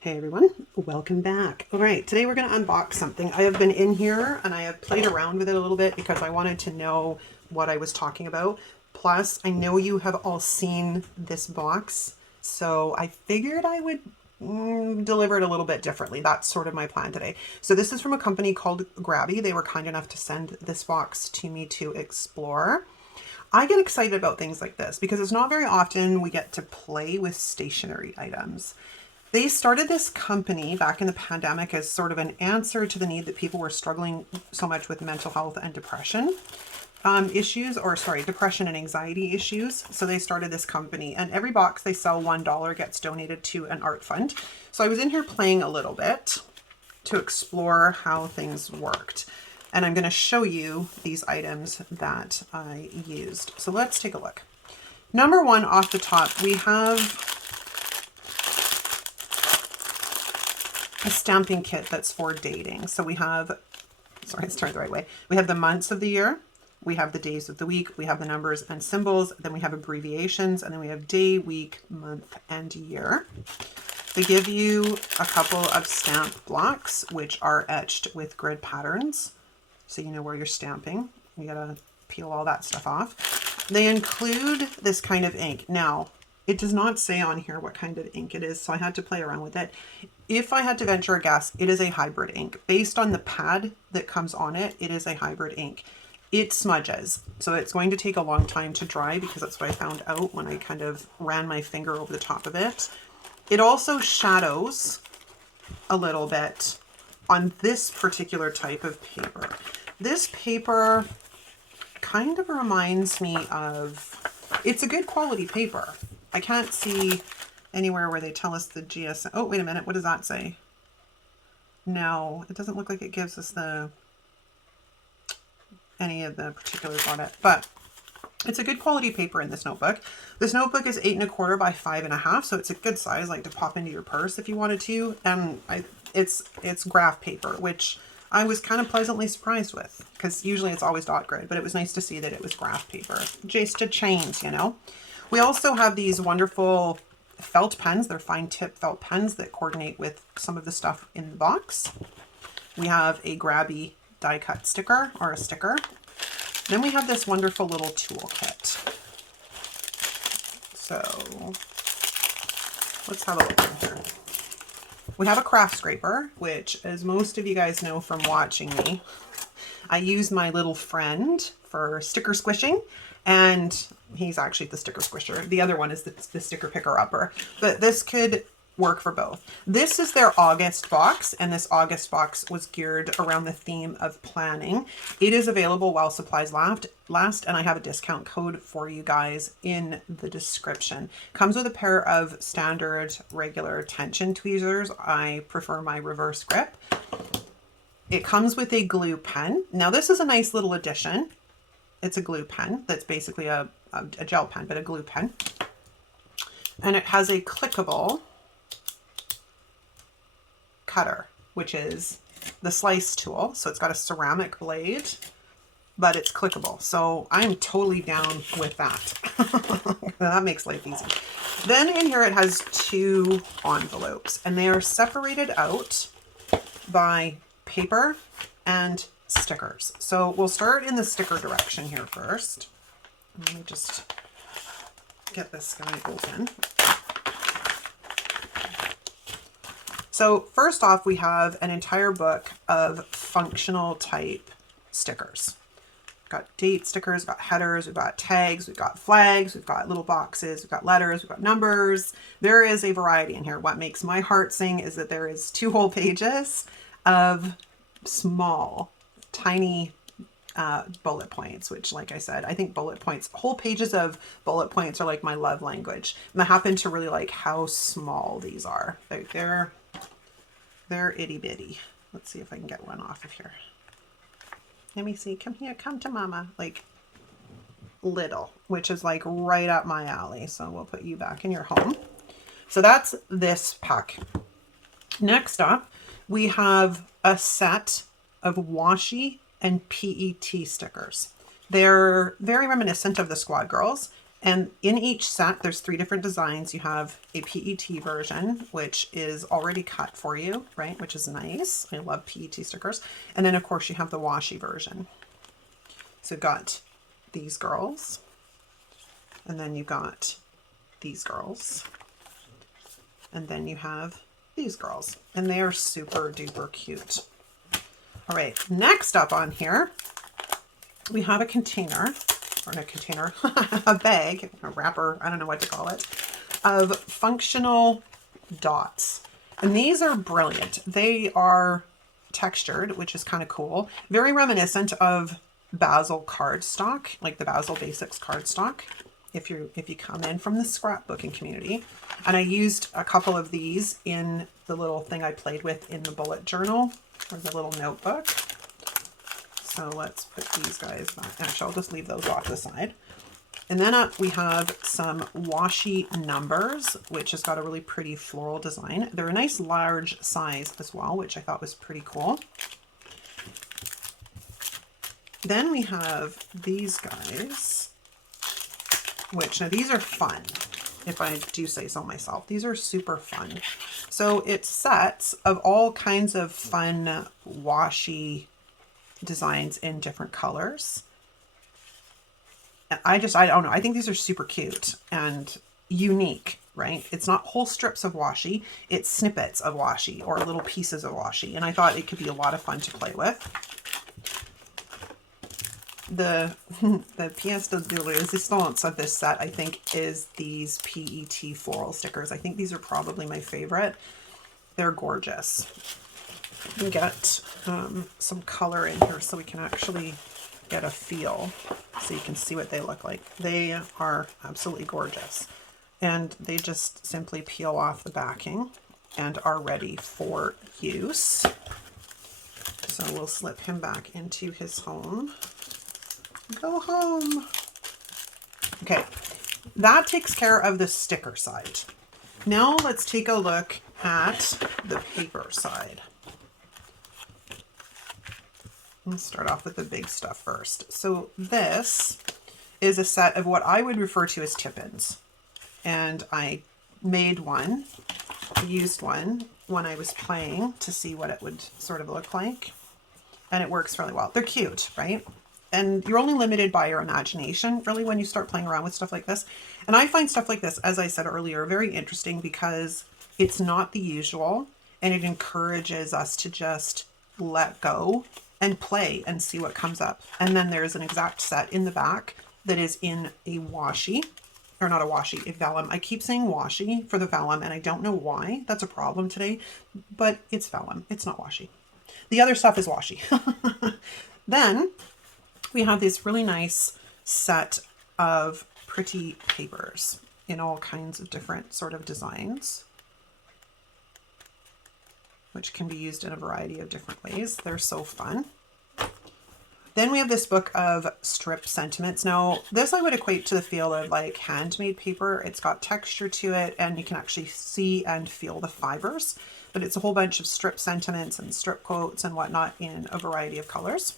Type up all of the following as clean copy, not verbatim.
Hey everyone, welcome back. All right, today we're going to unbox something. I have been in here and I have played around with it a little bit because I wanted to know what I was talking about. Plus, I know you have all seen this box, so I figured I would deliver it a little bit differently. That's sort of my plan today. So this is from a company called Grabie. They were kind enough to send this box to me to explore. I get excited about things like this because it's not very often we get to play with stationery items. They started this company back in the pandemic as sort of an answer to the need that people were struggling so much with mental health and depression depression and anxiety issues. So they started this company, and every box they sell $1 gets donated to an art fund. So I was in here playing a little bit to explore how things worked. And I'm going to show you these items that I used. So let's take a look. Number one off the top, we have a stamping kit that's for dating. So we have, sorry, let's turn it the right way. We have the months of the year, we have the days of the week, we have the numbers and symbols, then we have abbreviations, and then we have day, week, month, and year. They give you a couple of stamp blocks, which are etched with grid patterns, so you know where you're stamping. You gotta peel all that stuff off. They include this kind of ink. Now, it does not say on here what kind of ink it is, so I had to play around with it. If I had to venture a guess, it is a hybrid ink. Based on the pad that comes on it, it is a hybrid ink. It smudges, so it's going to take a long time to dry because that's what I found out when I kind of ran my finger over the top of it. It also shadows a little bit on this particular type of paper. This paper kind of reminds me of, it's a good quality paper. I can't see anywhere where they tell us the GSM. Oh, wait a minute. What does that say? No, it doesn't look like it gives us any of the particulars on it, but it's a good quality paper in this notebook. This notebook is 8 1/4 by 5 1/2, so it's a good size, like to pop into your purse if you wanted to. And it's graph paper, which I was kind of pleasantly surprised with because usually it's always dot grid, but it was nice to see that it was graph paper. Just a change, you know. We also have these wonderful felt pens. They're fine tip felt pens that coordinate with some of the stuff in the box. We have a Grabie die cut sticker or a sticker. Then we have this wonderful little toolkit. So let's have a look in here. We have a craft scraper, which, as most of you guys know from watching me, I use my little friend for sticker squishing, and he's actually the sticker squisher. The other one is the sticker picker upper, but this could work for both. This is their August box, and this August box was geared around the theme of planning. It is available while supplies last, and I have a discount code for you guys in the description. Comes with a pair of standard regular tension tweezers. I prefer my reverse grip. It comes with a glue pen. Now this is a nice little addition. It's a glue pen that's basically a gel pen, but a glue pen. And it has a clickable cutter, which is the slice tool. So it's got a ceramic blade, but it's clickable. So I'm totally down with that. That makes life easy. Then in here it has 2 envelopes, and they are separated out by paper and stickers. So we'll start in the sticker direction here first. Let me just get this guy open. So first off, we have an entire book of functional type stickers. We've got date stickers, we've got headers, we've got tags, we've got flags, we've got little boxes, we've got letters, we've got numbers. There is a variety in here. What makes my heart sing is that there is 2 whole pages of small, tiny bullet points, which, like I said, I think bullet points, whole pages of bullet points are like my love language. And I happen to really like how small these are. They're itty bitty. Let's see if I can get one off of here. Let me see. Come here. Come to mama. Like little, which is like right up my alley. So we'll put you back in your home. So that's this pack. Next up, we have a set of washi and PET stickers. They're very reminiscent of the Squad Girls, And in each set, there's 3 different designs. You have a PET version, which is already cut for you, right? Which is nice. I love PET stickers. And then of course you have the washi version. So you've got these girls, and then you've got these girls, and then you have these girls, and they are super duper cute. All right, next up on here, we have a container, or a container, a bag, a wrapper, I don't know what to call it, of functional dots. And these are brilliant. They are textured, which is kind of cool. Very reminiscent of Basil cardstock, like the Basil Basics cardstock, if you come in from the scrapbooking community. And I used a couple of these in the little thing I played with in the bullet journal, or the little notebook. So let's put these guys back. Actually, I'll just leave those off the side. And then up we have some washi numbers, which has got a really pretty floral design. They're a nice large size as well, which I thought was pretty cool. Then we have these guys, which now these are fun, if I do say so myself. These are super fun. So it's sets of all kinds of fun washi designs in different colors. I don't know. I think these are super cute and unique, right? It's not whole strips of washi. It's snippets of washi or little pieces of washi. And I thought it could be a lot of fun to play with. The pièce de résistance of this set, I think, is these PET floral stickers. I think these are probably my favorite. They're gorgeous. We get some color in here so we can actually get a feel, so you can see what they look like. They are absolutely gorgeous, and they just simply peel off the backing and are ready for use. So we'll slip him back into his home. Go home. Okay, that takes care of the sticker side. Now let's take a look at the paper side. Let's start off with the big stuff first. So this is a set of what I would refer to as tip-ins. And I made one, used one when I was playing to see what it would sort of look like. And it works really well. They're cute, right? And you're only limited by your imagination, really, when you start playing around with stuff like this. And I find stuff like this, as I said earlier, very interesting because it's not the usual, and it encourages us to just let go and play and see what comes up. And then there's an exact set in the back that is in a washi, or not a washi, a vellum. I keep saying washi for the vellum, and I don't know why. That's a problem today, but it's vellum. It's not washi. The other stuff is washi. Then we have this really nice set of pretty papers in all kinds of different sort of designs, which can be used in a variety of different ways. They're so fun. Then we have this book of strip sentiments. Now, this I would equate to the feel of like handmade paper. It's got texture to it, and you can actually see and feel the fibers, but it's a whole bunch of strip sentiments and strip quotes and whatnot in a variety of colors.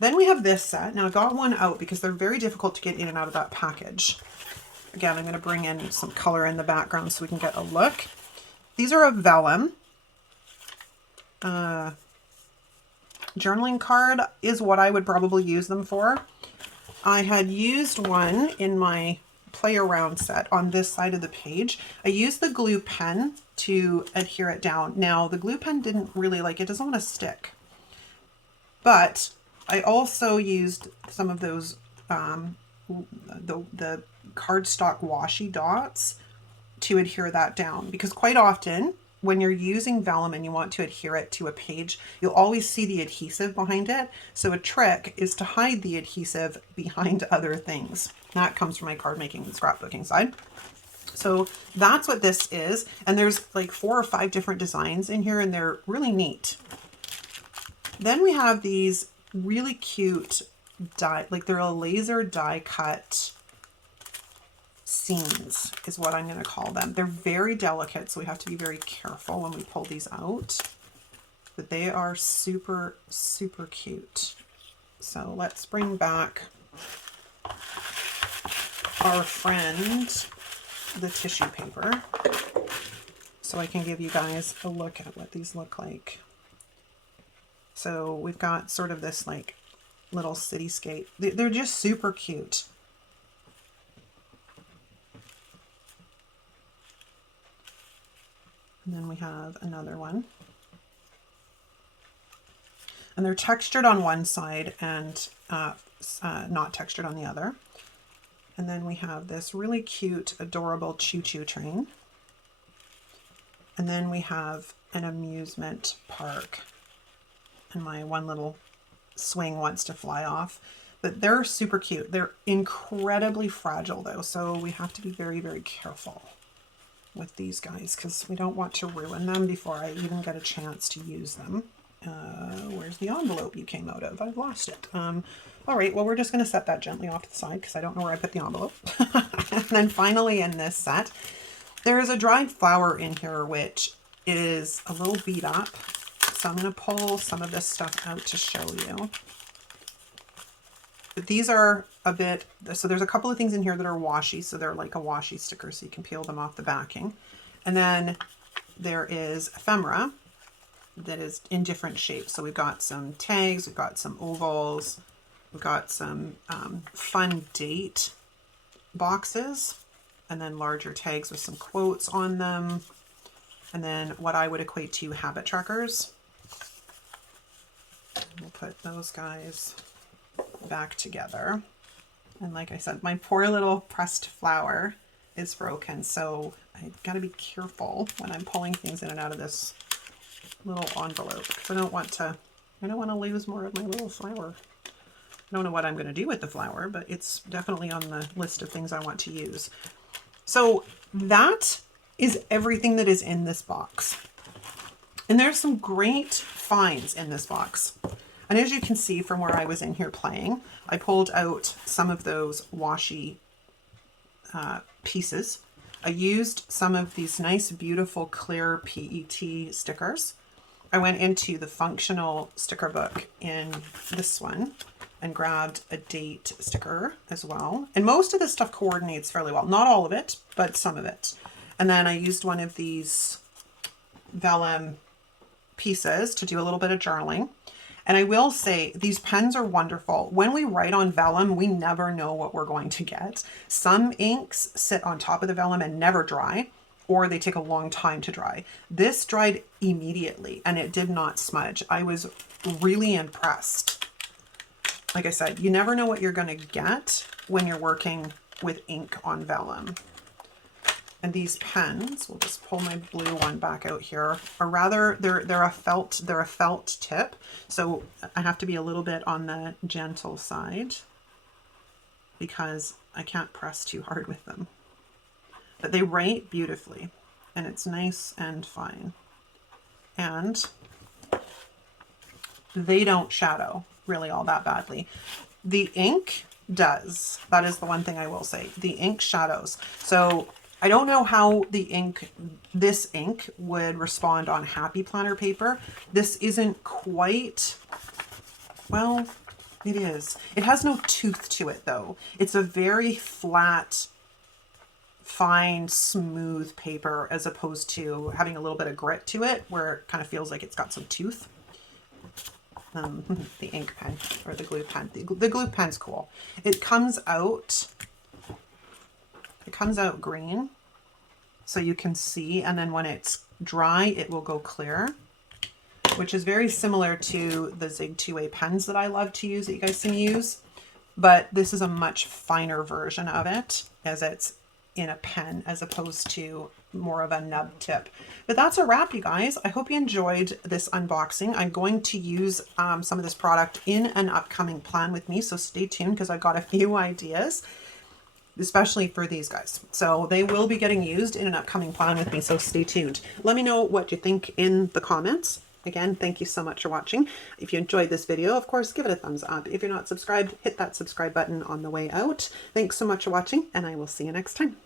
Then we have this set. Now I got one out because they're very difficult to get in and out of that package. Again, I'm going to bring in some color in the background so we can get a look. These are a vellum. Journaling card is what I would probably use them for. I had used one in my play around set on this side of the page. I used the glue pen to adhere it down. Now the glue pen didn't really it doesn't want to stick, but I also used some of those the cardstock washi dots to adhere that down, because quite often when you're using vellum and you want to adhere it to a page, you'll always see the adhesive behind it. So a trick is to hide the adhesive behind other things. That comes from my card making and scrapbooking side. So that's what this is. And there's like 4 or 5 different designs in here, and they're really neat. Then we have these really cute die, like they're a laser die cut scenes is what I'm going to call them. They're very delicate, so we have to be very careful when we pull these out, but they are super, super cute. So let's bring back our friend the tissue paper so I can give you guys a look at what these look like. So we've got sort of this like little cityscape. They're just super cute. And then we have another one. And they're textured on one side and not textured on the other. And then we have this really cute, adorable choo-choo train. And then we have an amusement park. And my one little swing wants to fly off. But they're super cute. They're incredibly fragile though, so we have to be very, very careful with these guys because we don't want to ruin them before I even get a chance to use them. Where's the envelope you came out of? I've lost it. All right, well, we're just going to set that gently off to the side because I don't know where I put the envelope. And then finally in this set, there is a dried flower in here, which is a little beat up. So I'm going to pull some of this stuff out to show you. But these are a bit, so there's a couple of things in here that are washi. So they're like a washi sticker, so you can peel them off the backing. And then there is ephemera that is in different shapes. So we've got some tags, we've got some ovals, we've got some fun date boxes, and then larger tags with some quotes on them. And then what I would equate to habit trackers. We'll put those guys back together. And like I said, my poor little pressed flower is broken, so I've got to be careful when I'm pulling things in and out of this little envelope. I don't want to lose more of my little flower. I don't know what I'm going to do with the flower, but it's definitely on the list of things I want to use. So that is everything that is in this box. And there's some great finds in this box. And as you can see from where I was in here playing, I pulled out some of those washi pieces. I used some of these nice, beautiful, clear PET stickers. I went into the functional sticker book in this one and grabbed a date sticker as well. And most of this stuff coordinates fairly well. Not all of it, but some of it. And then I used one of these vellum pieces to do a little bit of journaling. And I will say these pens are wonderful. When we write on vellum, we never know what we're going to get. Some inks sit on top of the vellum and never dry, or they take a long time to dry. This dried immediately and it did not smudge. I was really impressed. Like I said, you never know what you're going to get when you're working with ink on vellum. And these pens, we'll just pull my blue one back out here, are rather, they're a felt tip. So I have to be a little bit on the gentle side because I can't press too hard with them. But they write beautifully and it's nice and fine. And they don't shadow really all that badly. The ink does. That is the one thing I will say. The ink shadows. So I don't know how this ink would respond on happy planner paper. This isn't quite, well, it is. It has no tooth to it though. It's a very flat, fine, smooth paper as opposed to having a little bit of grit to it where it kind of feels like it's got some tooth. The ink pen or the glue pen. The glue pen's cool. It comes out green so you can see, and then when it's dry it will go clear, which is very similar to the Zig 2A pens that I love to use that you guys can use, but this is a much finer version of it as it's in a pen as opposed to more of a nub tip. But that's a wrap, you guys. I hope you enjoyed this unboxing. I'm going to use some of this product in an upcoming plan with me, so stay tuned because I've got a few ideas, especially for these guys. So they will be getting used in an upcoming plan with me, so stay tuned. Let me know what you think in the comments. Again, thank you so much for watching. If you enjoyed this video, of course, give it a thumbs up. If you're not subscribed, hit that subscribe button on the way out. Thanks so much for watching, and I will see you next time.